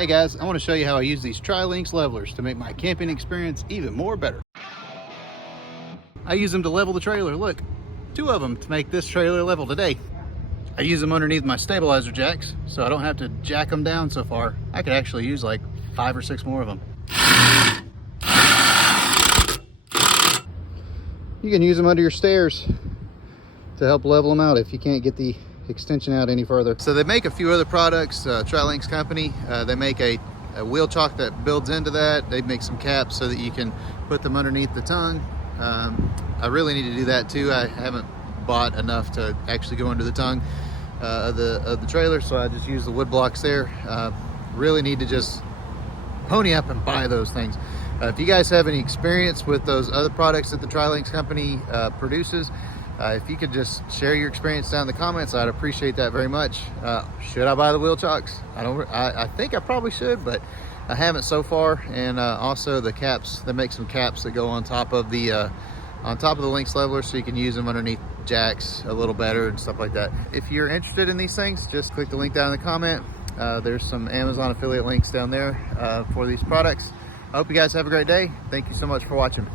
Hey guys, I want to show you how I use these Tri-Lynx Levelers to make my camping experience even more better. I use them to level the trailer. Look, 2 of them to make this trailer level today. I use them underneath my stabilizer jacks, so I don't have to jack them down so far. I could actually use like 5 or 6 more of them. You can use them under your stairs to help level them out if you can't get the extension out any further. So they make a few other products, Tri-Lynx company. They make a wheel chock that builds into that. They make some caps so that you can put them underneath the tongue. I really need to do that too. I haven't bought enough to actually go under the tongue of the trailer, so I just use the wood blocks there. Really need to just pony up and buy those things. If you guys have any experience with those other products that the Tri-Lynx company produces, if you could just share your experience down in the comments, I'd appreciate that very much. Should I buy the wheel chocks? I think I probably should, but I haven't so far. And also the caps, they make some caps that go on top of the Lynx Leveler, so you can use them underneath jacks a little better and stuff like that. If you're interested in these things, just click the link down in the comment. There's some Amazon affiliate links down there for these products. I hope you guys have a great day. Thank you so much for watching.